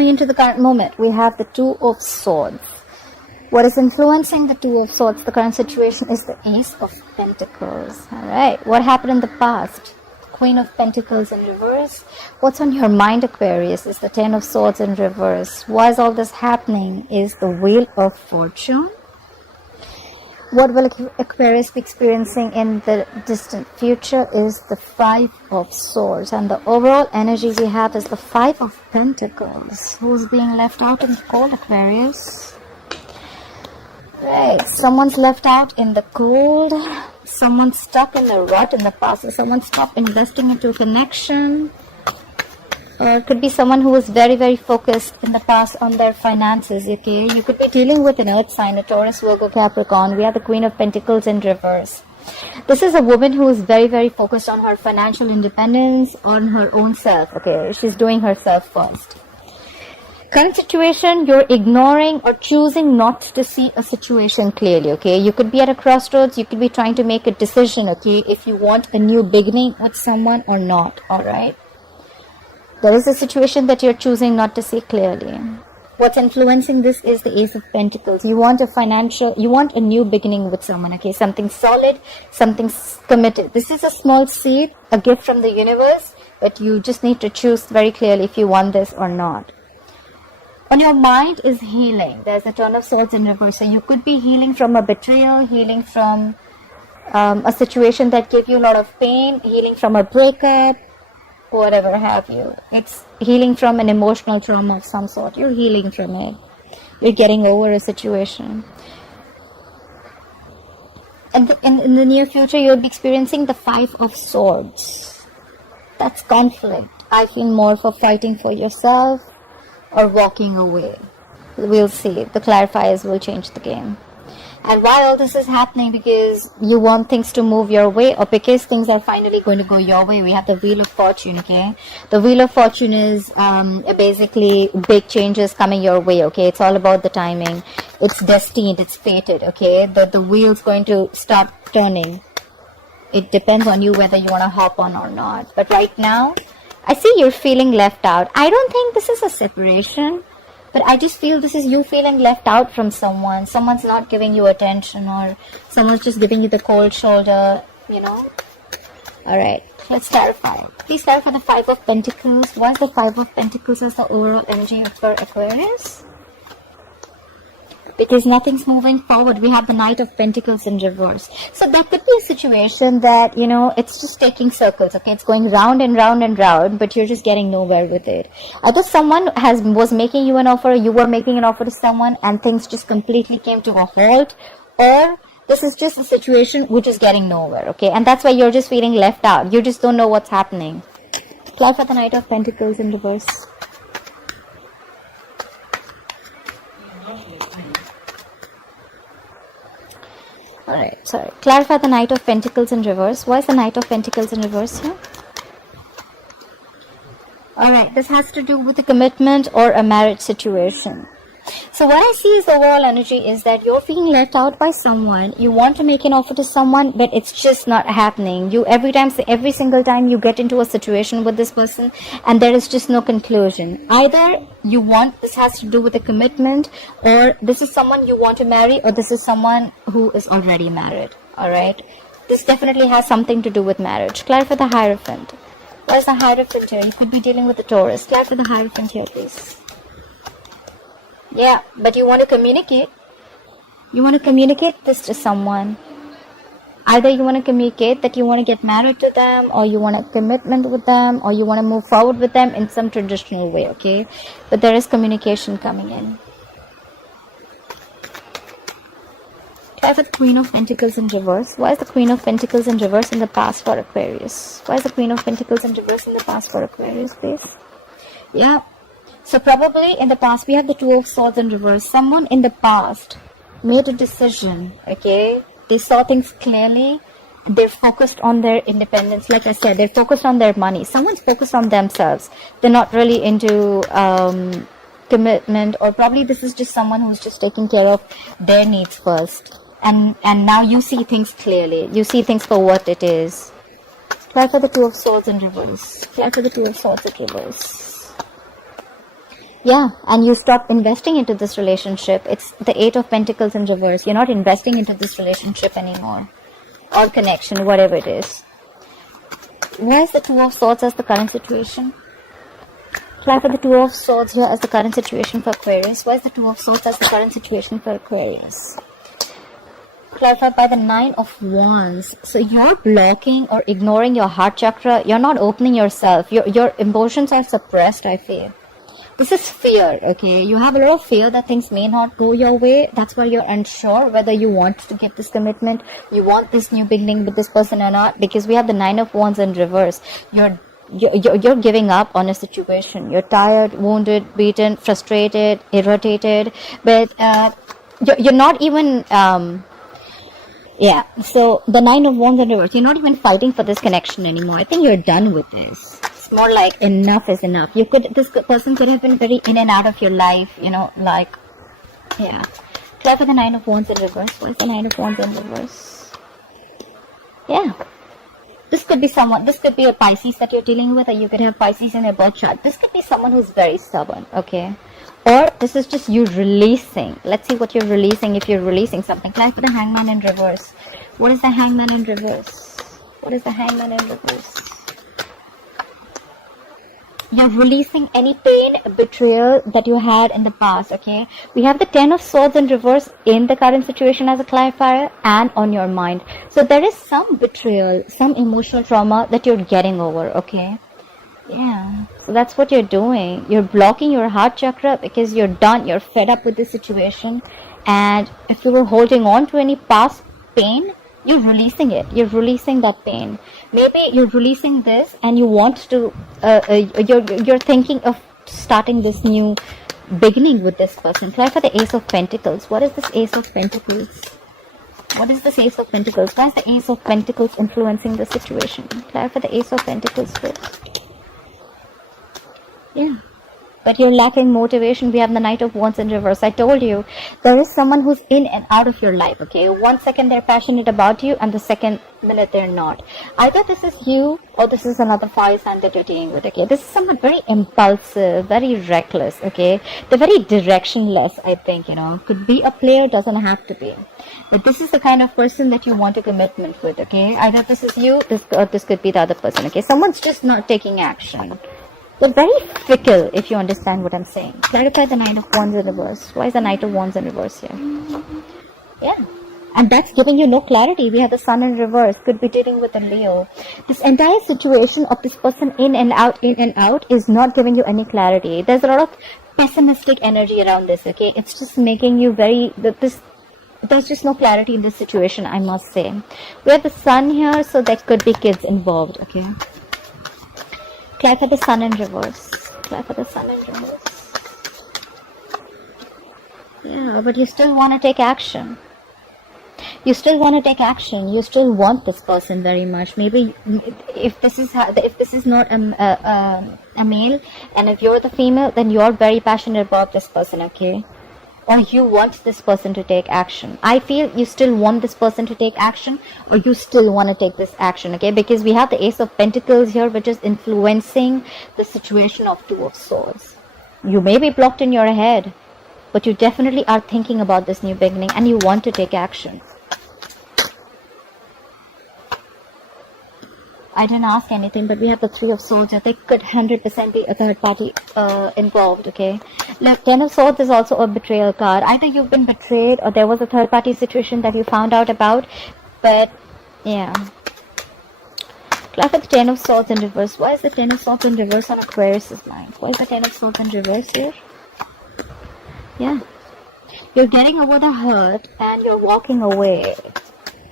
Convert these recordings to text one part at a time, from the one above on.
Coming into the current moment, we have the Two of Swords. What is influencing the Two of Swords, the current situation, is the Ace of Pentacles. Alright, what happened in the past? Queen of Pentacles in reverse. What's on your mind, Aquarius, is the Ten of Swords in reverse. Why is all this happening? Is the Wheel of Fortune. What will Aquarius be experiencing in the distant future is the Five of Swords. And the overall energy we have is the Five of Pentacles. Who's being left out in the cold, Aquarius? Right, someone's left out in the cold. Someone's stuck in the rut in the past. Or someone stopped investing into a connection. Or it could be someone who was very, very focused in the past on their finances, okay? You could be dealing with an earth sign, a Taurus, Virgo, Capricorn. We have the Queen of Pentacles in reverse. This is a woman who is very, very focused on her financial independence, on her own self, okay? She's doing herself first. Current situation, you're ignoring or choosing not to see a situation clearly, okay? You could be at a crossroads. You could be trying to make a decision, okay? If you want a new beginning with someone or not, all right? There is a situation that you're choosing not to see clearly. What's influencing this is the Ace of Pentacles. You want a new beginning with someone, okay? Something solid, something committed. This is a small seed, a gift from the universe, but you just need to choose very clearly if you want this or not. On your mind is healing. There's a Ten of Swords in reverse. So you could be healing from a betrayal, healing from a situation that gave you a lot of pain, healing from a breakup, whatever have you. It's healing from an emotional trauma of some sort. You're healing from it. You're getting over a situation. And in the near future, you'll be experiencing the Five of Swords. That's conflict. I feel more for fighting for yourself or walking away. We'll see. The clarifiers will change the game. And why all this is happening? Because you want things to move your way, or because things are finally going to go your way. We have the Wheel of Fortune, okay? The Wheel of Fortune is basically big changes coming your way, okay? It's all about the timing. It's destined, it's fated, okay? The wheel's going to start turning. It depends on you whether you want to hop on or not. But right now, I see you're feeling left out. I don't think this is a separation. But I just feel this is you feeling left out from someone. Someone's not giving you attention, or someone's just giving you the cold shoulder, you know. Alright, let's clarify. Please clarify the Five of Pentacles. Why is the Five of Pentacles as the overall energy for Aquarius? Because nothing's moving forward. We have the Knight of Pentacles in reverse. So that could be a situation that, you know, it's just taking circles, okay? It's going round and round and round, but you're just getting nowhere with it. Either someone was making you an offer, or you were making an offer to someone, and things just completely came to a halt, or this is just a situation which is getting nowhere, okay? And that's why you're just feeling left out. You just don't know what's happening. Clarify the Knight of Pentacles in reverse. Alright, sorry. Clarify the Knight of Pentacles in reverse. Why is the Knight of Pentacles in reverse here? Alright, this has to do with a commitment or a marriage situation. So what I see is the overall energy is that you're feeling left out by someone. You want to make an offer to someone, but it's just not happening. Every single time you get into a situation with this person, and there is just no conclusion. Either this has to do with a commitment, or this is someone you want to marry, or this is someone who is already married. Alright? This definitely has something to do with marriage. Clarify the Hierophant. Why is the Hierophant here? You could be dealing with a Taurus. Clarify the Hierophant here, please. Yeah, but you want to communicate. You want to communicate this to someone. Either you want to communicate that you want to get married to them, or you want a commitment with them, or you want to move forward with them in some traditional way, okay? But there is communication coming in. Try for the Queen of Pentacles in reverse. Why is the Queen of Pentacles in reverse in the past for Aquarius? Why is the Queen of Pentacles in reverse in the past for Aquarius, please? Yeah. So probably in the past, we have the Two of Swords in reverse. Someone in the past made a decision, okay? They saw things clearly. They're focused on their independence. Like I said, they're focused on their money. Someone's focused on themselves. They're not really into commitment, or probably this is just someone who's just taking care of their needs first. And now you see things clearly. You see things for what it is. Try for the Two of Swords in reverse. Try for the Two of Swords in reverse. Yeah, and you stop investing into this relationship. It's the Eight of Pentacles in reverse. You're not investing into this relationship anymore. Or connection, whatever it is. Why is the Two of Swords as the current situation? Clarify the Two of Swords here as the current situation for Aquarius. Why is the Two of Swords as the current situation for Aquarius? Clarified by the Nine of Wands. So you're blocking or ignoring your heart chakra. You're not opening yourself. Your emotions are suppressed, I feel. This is fear, okay? You have a lot of fear that things may not go your way. That's why you're unsure whether you want to give this commitment, you want this new beginning with this person or not, because we have the Nine of Wands in reverse. You're giving up on a situation. You're tired, wounded, beaten, frustrated, irritated, but you're not even yeah, so the Nine of Wands in reverse, you're not even fighting for this connection anymore. I think you're done with this. It's more like enough is enough. This person could have been very in and out of your life, you know, like, yeah. Try for the Nine of Wands in reverse. What is the Nine of Wands in reverse? Yeah. This could be someone, this could be a Pisces that you're dealing with, or you could have Pisces in your birth chart. This could be someone who's very stubborn, okay? Or this is just you releasing. Let's see what you're releasing, if you're releasing something. Try for the Hangman in reverse. What is the Hangman in reverse? What is the Hangman in reverse? You're releasing any pain, betrayal that you had in the past, okay? We have the Ten of Swords in reverse in the current situation as a clarifier and on your mind. So there is some betrayal, some emotional trauma that you're getting over, okay? Yeah, so that's what you're doing. You're blocking your heart chakra because you're done. You're fed up with this situation. And if you were holding on to any past pain, you're releasing it. You're releasing that pain. Maybe you're releasing this and you want to, you're thinking of starting this new beginning with this person. Try for the Ace of Pentacles. What is this Ace of Pentacles? What is this Ace of Pentacles? Why is the Ace of Pentacles influencing the situation? Try for the Ace of Pentacles first. Yeah, but you're lacking motivation. We have the Knight of Wands in reverse. I told you, there is someone who's in and out of your life, okay? 1 second they're passionate about you and the second minute they're not. Either this is you or this is another fire sign that you're dealing with, okay? This is someone very impulsive, very reckless, okay? They're very directionless, I think, you know. Could be a player, doesn't have to be. But this is the kind of person that you want a commitment with, okay? Either this is you or this could be the other person, okay? Someone's just not taking action. They're very fickle, if you understand what I'm saying. Clarify the Knight of Wands in reverse. Why is the Knight of Wands in reverse here? Yeah. And that's giving you no clarity. We have the Sun in reverse. Could be dealing with a Leo. This entire situation of this person in and out is not giving you any clarity. There's a lot of pessimistic energy around this, okay? It's just making you very... There's just no clarity in this situation, I must say. We have the Sun here, so there could be kids involved, okay? Clarify the Sun in reverse. Clarify the Sun in reverse. Yeah, but you still want to take action. You still want to take action. You still want this person very much. Maybe if this is not a male, and if you're the female, then you're very passionate about this person, okay? Or you want this person to take action. I feel you still want this person to take action, or you still want to take this action, okay? Because we have the Ace of Pentacles here, which is influencing the situation of Two of Swords. You may be blocked in your head, but you definitely are thinking about this new beginning and you want to take action. I didn't ask anything, but we have the Three of Swords. There could 100% be a third party involved, okay? Look, Ten of Swords is also a betrayal card. Either you've been betrayed or there was a third party situation that you found out about. But, yeah. Clarify the Ten of Swords in reverse. Why is the Ten of Swords in reverse on Aquarius' mind? Why is the Ten of Swords in reverse here? Yeah. You're getting over the hurt and you're walking away.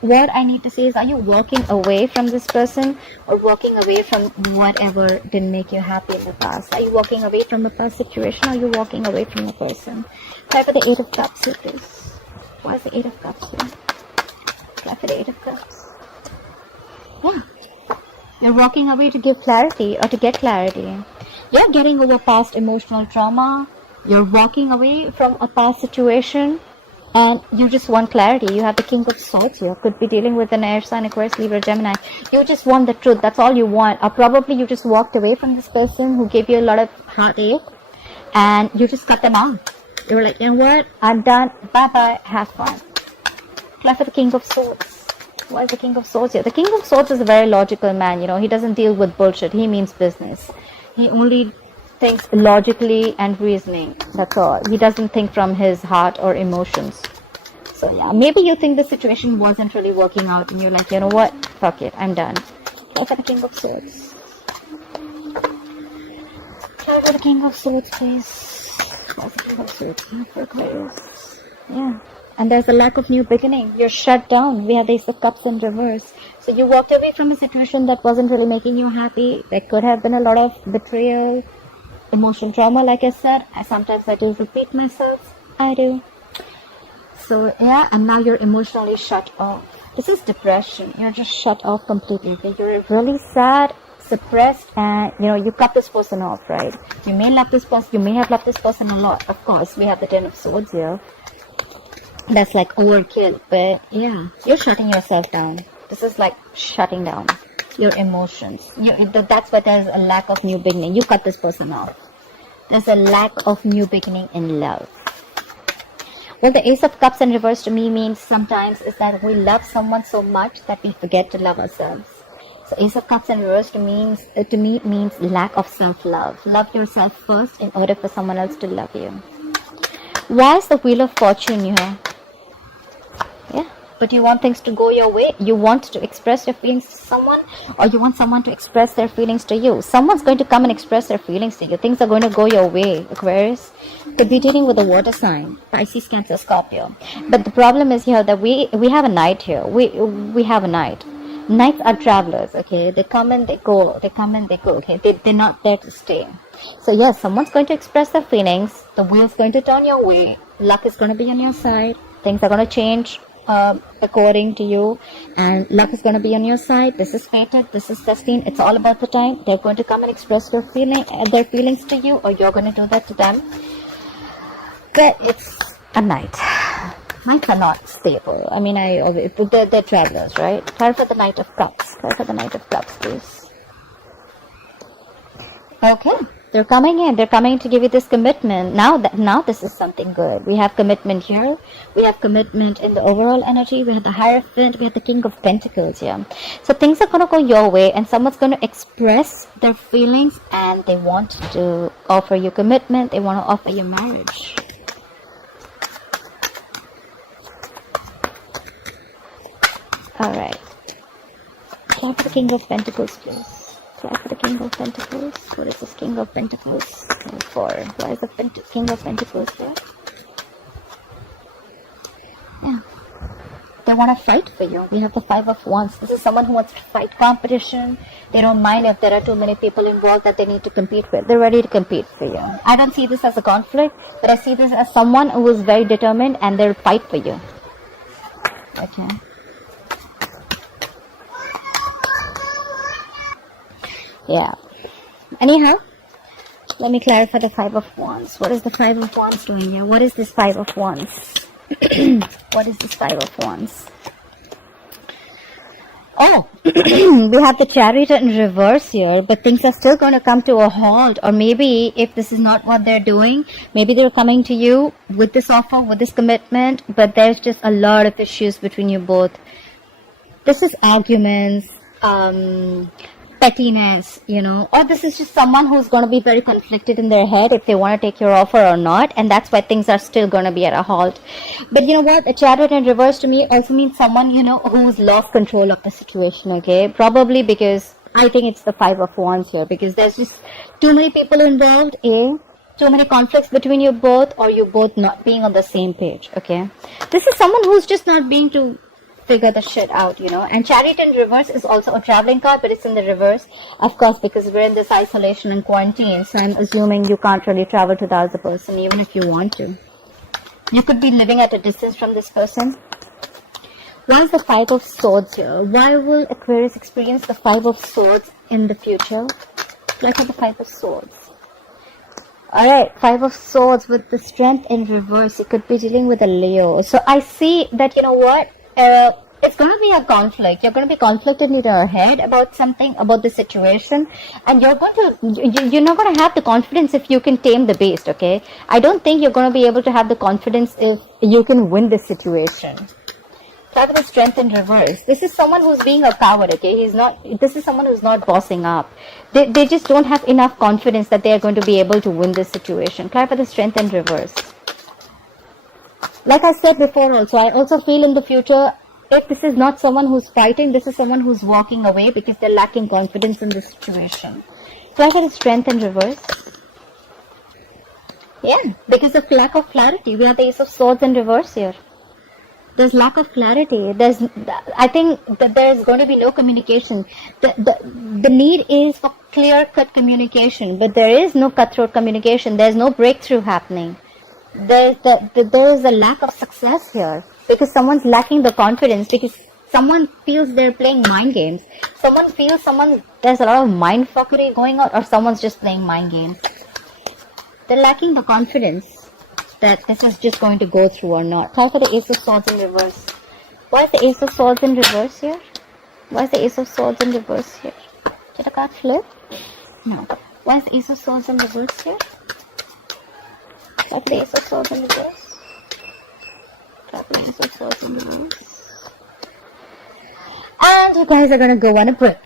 What I need to say is, are you walking away from this person or walking away from whatever didn't make you happy in the past? Are you walking away from the past situation or are you walking away from the person? Try for the Eight of Cups here, please. Why is the Eight of Cups here? Try for the Eight of Cups. Yeah. You're walking away to give clarity or to get clarity. You're getting over past emotional trauma. You're walking away from a past situation. And you just want clarity. You have the King of Swords here. Could be dealing with an air sign, Aquarius, Libra, Gemini. You just want the truth. That's all you want. Or probably you just walked away from this person who gave you a lot of heartache. and you just cut them off. You were like, you know what, I'm done, bye-bye, have fun. Apply for the King of Swords. Why is the King of Swords here? The King of Swords is a very logical man, you know. He doesn't deal with bullshit. He means business. He only thinks logically and reasoning. That's all. He doesn't think from his heart or emotions. So yeah, maybe you think the situation wasn't really working out and you're like, you know what, fuck it, I'm done. Try for the King of Swords. Try for the King of Swords, please. Try for the King of Swords for Aquarius. Yeah. And there's a lack of new beginning. You're shut down. We have the Ace of Cups in reverse. So you walked away from a situation that wasn't really making you happy. There could have been a lot of betrayal, emotional trauma, like I said. Sometimes I do repeat myself. I do. So yeah, and now you're emotionally shut off. This is depression. You're just shut off completely. Okay? You're really sad, suppressed, and you know, you cut this person off, right? You may love this person. You may have loved this person a lot. Of course, we have the Ten of Swords here. That's like overkill, but yeah, you're shutting yourself down. This is like shutting down your emotions. That's why there's a lack of new beginning. You cut this person off. There's a lack of new beginning in love. Well, the Ace of Cups in reverse to me means sometimes is that we love someone so much that we forget to love ourselves. So Ace of Cups in reverse to me means lack of self-love. Love yourself first in order for someone else to love you. Why is the Wheel of Fortune here? Yeah, but you want things to go your way. You want to express your feelings to someone, or you want someone to express their feelings to you. Someone's going to come and express their feelings to you. Things are going to go your way, Aquarius. Could be dealing with a water sign, Pisces, Cancer, Scorpio. But the problem is here that we have a knight here. We have a knight. Knights are travelers, okay? They come and they go. They come and they go, okay? They're not there to stay. So yes, someone's going to express their feelings. The wheel's going to turn your way. Luck is going to be on your side. Things are going to change according to you, and luck is going to be on your side. This is fated. This is destined. It's all about the time. They're going to come and express their feelings to you, or you're going to do that to them. But it's a knight. Knights are not stable. I mean, they're travelers, right? Try for the Knight of Cups. Try for the Knight of Cups, please. Okay. They're coming in. They're coming to give you this commitment. Now this is something good. We have commitment here. We have commitment in the overall energy. We have the Hierophant. We have the King of Pentacles here. So things are going to go your way, and someone's going to express their feelings, and they want to offer you commitment. They want to offer you marriage. Alright. Try for the King of Pentacles, please. Try for the King of Pentacles. What is this King of Pentacles? 4. Why is the King of Pentacles here? Yeah. They want to fight for you. We have the 5 of Wands. This is someone who wants to fight competition. They don't mind if there are too many people involved that they need to compete with. They're ready to compete for you. I don't see this as a conflict, but I see this as someone who is very determined and they'll fight for you. Okay. Yeah. Anyhow, let me clarify the 5 of Wands. What is the 5 of Wands doing here? What is this 5 of Wands? What is this 5 of Wands? Oh, we have the Chariot in reverse here, but things are still going to come to a halt. Or maybe if this is not what they're doing, maybe they're coming to you with this offer, with this commitment, but there's just a lot of issues between you both. This is arguments, pettiness, you know, or this is just someone who's going to be very conflicted in their head if they want to take your offer or not, and that's why things are still going to be at a halt. But you know what, a Chariot in reverse to me also means someone, you know, who's lost control of the situation, okay? Probably because I think it's the 5 of Wands here, because there's just too many people involved, too many conflicts between you both, or you both not being on the same page, okay? This is someone who's just not being to figure the shit out, you know. And Chariot in reverse is also a traveling card, but it's in the reverse, of course, because we're in this isolation and quarantine, so I'm assuming you can't really travel to the other person even if you want to. You could be living at a distance from this person. Why is the 5 of Swords here? Why will Aquarius experience the 5 of Swords in the future? Look at the 5 of Swords. Alright, 5 of Swords with the Strength in reverse. You could be dealing with a Leo. So I see that, you know what, it's going to be a conflict. You're going to be conflicted in your head about something, about the situation, and you're not going to have the confidence if you can tame the beast, okay? I don't think you're going to be able to have the confidence if you can win this situation. Have the strength in reverse. This is someone who's being a coward, okay? This is someone who's not bossing up. They just don't have enough confidence that they are going to be able to win this situation. Clarify the strength in reverse. Like I said before also, I also feel in the future, if this is not someone who's fighting, this is someone who's walking away because they're lacking confidence in the situation. Clarify the strength in reverse. Yeah, because of lack of clarity. We have the Ace of Swords in reverse here. There's lack of clarity. I think that there's going to be no communication. The need is for clear-cut communication, but there is no cutthroat communication. There's no breakthrough happening. There is a lack of success here because someone's lacking the confidence, because someone feels they're playing mind games. Someone feels there's a lot of mind fuckery going on, or someone's just playing mind games. They're lacking the confidence that this is just going to go through or not. Try for the Ace of Swords in reverse. Why is the Ace of Swords in reverse here? Why is the Ace of Swords in reverse here? Did the card flip? No. Why is the Ace of Swords in reverse here? Try for the Ace of Swords in reverse. Try for the Ace of Swords in reverse. And you guys are going to go on a break.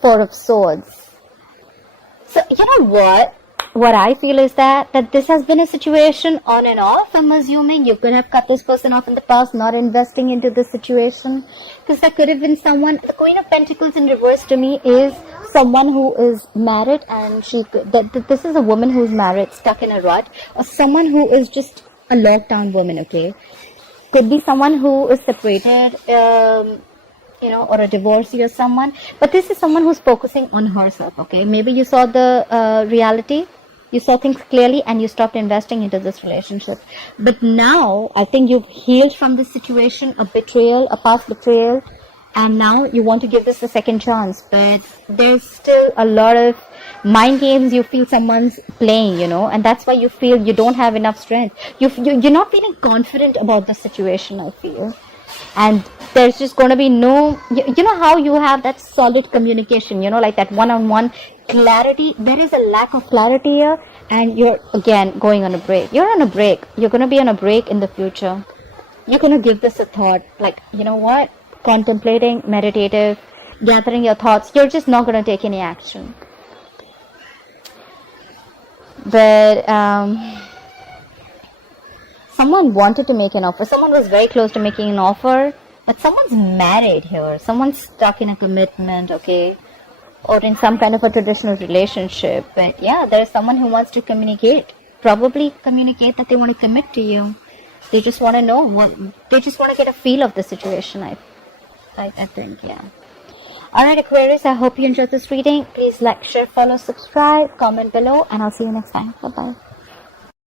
Four of Swords. So, you know what? What I feel is that this has been a situation on and off. I'm assuming you could have cut this person off in the past, not investing into this situation. Because that could have been someone. The Queen of Pentacles in reverse to me is someone who is married, and this is a woman who's married, stuck in a rut. Or someone who is just a lockdown woman, okay? Could be someone who is separated, or a divorcee or someone. But this is someone who's focusing on herself, okay? Maybe you saw the reality. You saw things clearly and you stopped investing into this relationship. But now, I think you've healed from this situation, a betrayal, a past betrayal, and now you want to give this a second chance. But there's still a lot of mind games you feel someone's playing, and that's why you feel you don't have enough strength. You're not feeling confident about the situation, I feel. And there's just going to be no, you know how you have that solid communication, like that one-on-one clarity. There is a lack of clarity here, and you're again going on a break. You're on a break. You're going to be on a break in the future. You're going to give this a thought, like, you know what, contemplating, meditative, gathering your thoughts. You're just not going to take any action. But someone wanted to make an offer. Someone was very close to making an offer, but someone's married here. Someone's stuck in a commitment, okay? Or in some kind of a traditional relationship. But yeah, there's someone who wants to communicate. Probably communicate that they want to commit to you. They just want to know. They just want to get a feel of the situation, I think, yeah. Alright, Aquarius, I hope you enjoyed this reading. Please like, share, follow, subscribe, comment below, and I'll see you next time. Bye-bye.